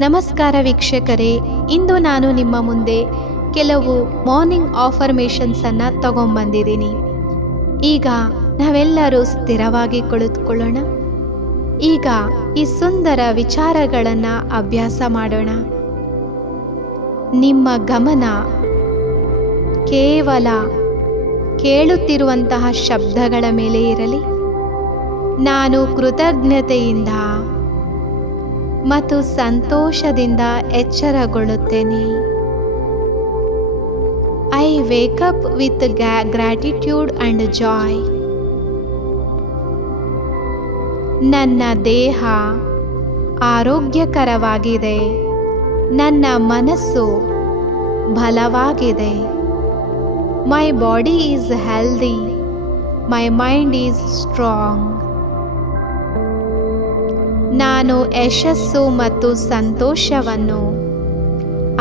ನಮಸ್ಕಾರ ವೀಕ್ಷಕರೇ, ಇಂದು ನಾನು ನಿಮ್ಮ ಮುಂದೆ ಕೆಲವು ಮಾರ್ನಿಂಗ್ ಆಫರ್ಮೇಷನ್ಸ್ ಅನ್ನು ತಗೊಂಡ್ಬಂದಿದ್ದೀನಿ. ಈಗ ನಾವೆಲ್ಲರೂ ಸ್ಥಿರವಾಗಿ ಕುಳಿತುಕೊಳ್ಳೋಣ. ಈಗ ಈ ಸುಂದರ ವಿಚಾರಗಳನ್ನು ಅಭ್ಯಾಸ ಮಾಡೋಣ. ನಿಮ್ಮ ಗಮನ ಕೇವಲ ಕೇಳುತ್ತಿರುವಂತಹ ಶಬ್ದಗಳ ಮೇಲೆ ಇರಲಿ. ನಾನು ಕೃತಜ್ಞತೆಯಿಂದ ಮತ್ತು ಸಂತೋಷದಿಂದ ಎಚ್ಚರಗೊಳ್ಳುತ್ತೇನೆ. I wake up with gratitude and joy. ನನ್ನ ದೇಹ ಆರೋಗ್ಯಕರವಾಗಿದೆ. ನನ್ನ ಮನಸ್ಸು ಬಲವಾಗಿದೆ. My body is healthy. My mind is strong. ನಾನು ಯಶಸ್ಸು ಮತ್ತು ಸಂತೋಷವನ್ನು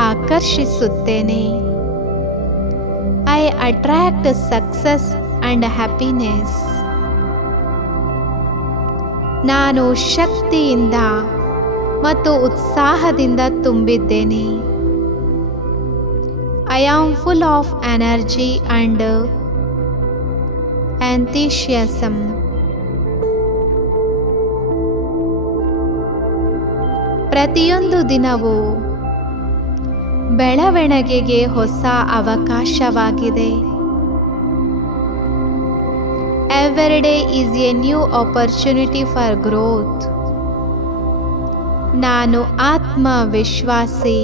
ಆಕರ್ಷಿಸುತ್ತೇನೆ. I attract success and happiness. ನಾನು ಶಕ್ತಿಯಿಂದ ಮತ್ತು ಉತ್ಸಾಹದಿಂದ ತುಂಬಿದ್ದೇನೆ. I am full of energy and enthusiasm. ಪ್ರತಿಯೊಂದು ದಿನವೂ ಬೆಳವಣಿಗೆಗೆ ಹೊಸ ಅವಕಾಶವಾಗಿದೆ. Every day is a new opportunity for growth. ನಾನು ಆತ್ಮವಿಶ್ವಾಸಿ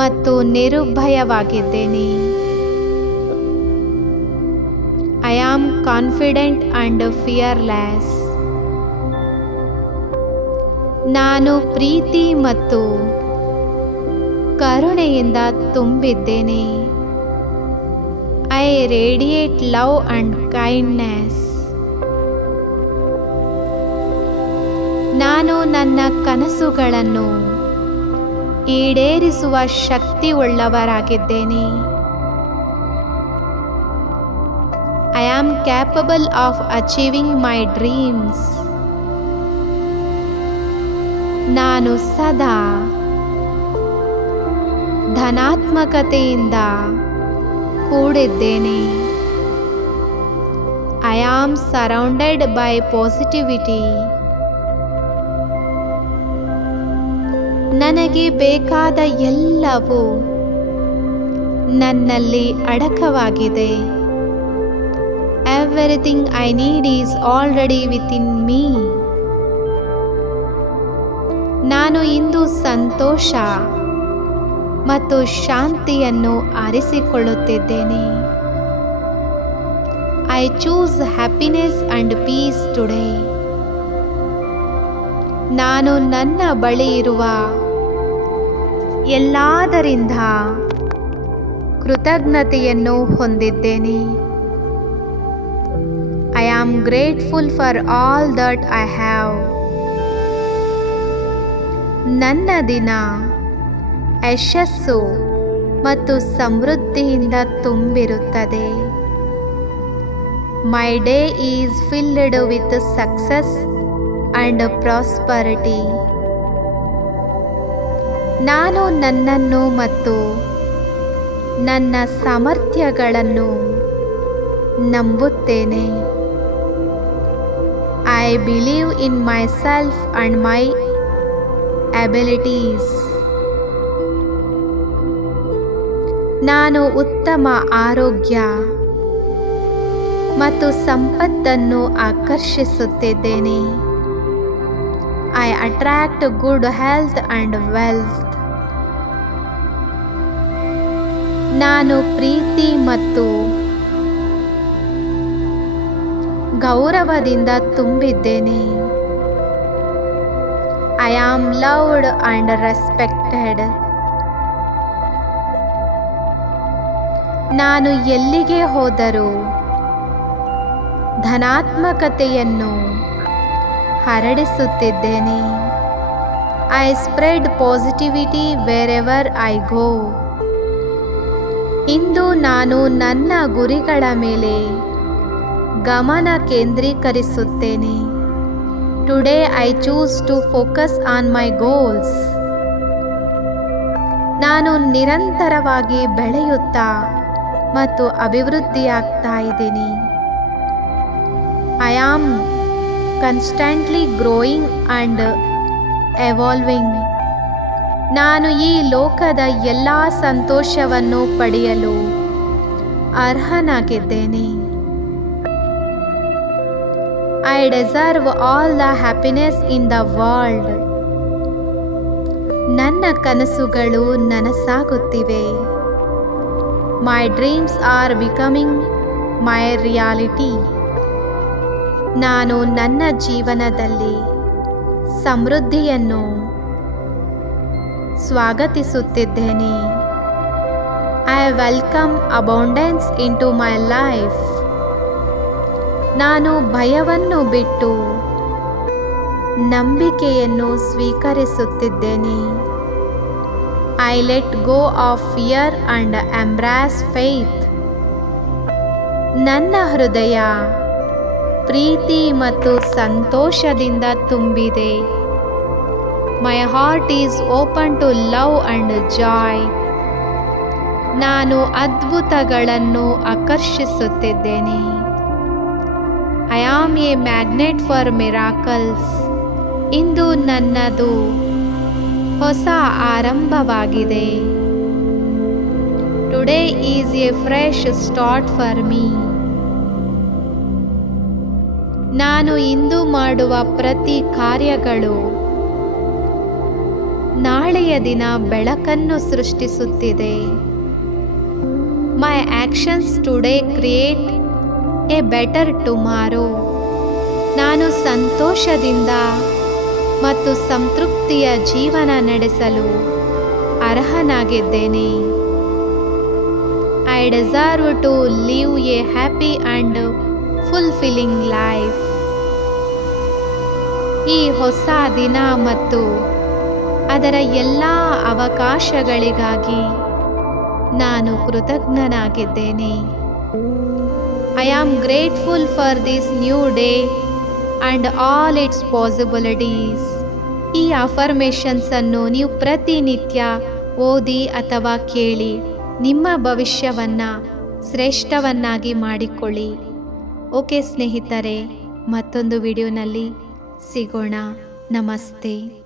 ಮತ್ತು ನಿರ್ಭಯವಾಗಿದ್ದೇನೆ. I am confident and fearless. ನಾನು ಪ್ರೀತಿ ಮತ್ತು ಕರುಣೆಯಿಂದ ತುಂಬಿದ್ದೇನೆ. I radiate love and kindness. ನಾನು ನನ್ನ ಕನಸುಗಳನ್ನು ಈಡೇರಿಸುವ ಶಕ್ತಿ ಉಳ್ಳವರಾಗಿದ್ದೇನೆ. I am capable of achieving my dreams. ನಾನು ಸದಾ ಧನಾತ್ಮಕತೆಯಿಂದ ಕೂಡಿದ್ದೇನೆ. I am surrounded by positivity. ನನಗೆ ಬೇಕಾದ ಎಲ್ಲವೂ ನನ್ನಲ್ಲಿ ಅಡಕವಾಗಿದೆ. Everything I need is already within me. ನಾನು ಇಂದು ಸಂತೋಷ ಮತ್ತು ಶಾಂತಿಯನ್ನು ಆರಿಸಿಕೊಳ್ಳುತ್ತಿದ್ದೇನೆ. I choose happiness and peace today. ನಾನು ನನ್ನ ಬಳಿ ಇರುವ ಎಲ್ಲದರಿಂದ ಕೃತಜ್ಞತೆಯನ್ನು ಹೊಂದಿದ್ದೇನೆ. I am grateful for all that I have. ನನ್ನ ದಿನ ಯಶಸ್ಸು ಮತ್ತು ಸಮೃದ್ಧಿಯಿಂದ ತುಂಬಿರುತ್ತದೆ. My day is filled with success and prosperity. ನಾನು ನನ್ನನ್ನು ಮತ್ತು ನನ್ನ ಸಾಮರ್ಥ್ಯಗಳನ್ನು ನಂಬುತ್ತೇನೆ. I believe in myself and my abilities. ನಾನು ಉತ್ತಮ ಆರೋಗ್ಯ ಮತ್ತು ಸಂಪತ್ತನ್ನು ಆಕರ್ಷಿಸುತ್ತಿದ್ದೇನೆ. I attract good health and wealth. ನಾನು ಪ್ರೀತಿ ಮತ್ತು ಗೌರವದಿಂದ ತುಂಬಿದ್ದೇನೆ. I am loved and respected. ನಾನು ಎಲ್ಲಿಗೆ ಹೋದರೂ ಧನಾತ್ಮಕತೆಯನ್ನು ಹರಡಿಸುತ್ತಿದ್ದೇನೆ. I spread positivity wherever I go. ಇಂದು ನಾನು ನನ್ನ ಗುರಿಗಳ ಮೇಲೆ ಗಮನ ಕೇಂದ್ರೀಕರಿಸುತ್ತೇನೆ. Today I choose to focus on my goals. ನಾನು ನಿರಂತರವಾಗಿ ಬೆಳೆಯುತ್ತಾ ಮತ್ತು ಅಭಿವೃದ್ಧಿಯಾಗ್ತಾ ಇದ್ದೀನಿ. I am constantly growing and evolving. ನಾನು ಈ ಲೋಕದ ಎಲ್ಲ ಸಂತೋಷವನ್ನು ಪಡೆಯಲು ಅರ್ಹನಾಗಿದ್ದೇನೆ. I deserve all the happiness in the world. ನನ್ನ ಕನಸುಗಳು ನನಸಾಗುತ್ತಿವೆ. My dreams are becoming my reality. ನಾನು ನನ್ನ ಜೀವನದಲ್ಲಿ ಸಮೃದ್ಧಿಯನ್ನು ಸ್ವಾಗತಿಸುತ್ತಿದ್ದೇನೆ. I welcome abundance into my life. ನಾನು ಭಯವನ್ನು ಬಿಟ್ಟು ನಂಬಿಕೆಯನ್ನು ಸ್ವೀಕರಿಸುತ್ತಿದ್ದೇನೆ. I let go of fear and embrace faith. ನನ್ನ ಹೃದಯ ಪ್ರೀತಿ ಮತ್ತು ಸಂತೋಷದಿಂದ ತುಂಬಿದೆ. My heart is open to love and joy. ನಾನು ಅದ್ಭುತಗಳನ್ನು ಆಕರ್ಷಿಸುತ್ತಿದ್ದೇನೆ. I am a magnet for miracles. ಇಂದು ನನ್ನದು ಹೊಸ ಆರಂಭವಾಗಿದೆ. Today is a fresh start for me. ನಾನು ಇಂದು ಮಾಡುವ ಪ್ರತಿ ಕಾರ್ಯಗಳು ನಾಳೆಯ ದಿನ ಬೆಳಕನ್ನು ಸೃಷ್ಟಿಸುತ್ತಿದೆ. My actions today create a better tomorrow. ನಾನು ಸಂತೋಷದಿಂದ ಮತ್ತು ಸಂತೃಪ್ತಿಯ ಜೀವನ ನಡೆಸಲು ಅರ್ಹನಾಗಿದ್ದೇನೆ. I deserve to live a happy and fulfilling life. ಈ ಹೊಸ ದಿನ ಮತ್ತು ಅದರ ಎಲ್ಲ ಅವಕಾಶಗಳಿಗಾಗಿ ನಾನು ಕೃತಜ್ಞನಾಗಿದ್ದೇನೆ. I am grateful for this new day and all its possibilities. ಈ ಅಫರ್ಮೇಷನ್ಸ್ ಅನ್ನು ನೀವು ಪ್ರತಿನಿತ್ಯ ಓದಿ ಅಥವಾ ಕೇಳಿ ನಿಮ್ಮ ಭವಿಷ್ಯವನ್ನು ಶ್ರೇಷ್ಠವನ್ನಾಗಿ ಮಾಡಿಕೊಳ್ಳಿ. ಓಕೆ ಸ್ನೇಹಿತರೆ, ಮತ್ತೊಂದು ವಿಡಿಯೋನಲ್ಲಿ ಸಿಗೋಣ. ನಮಸ್ತೆ.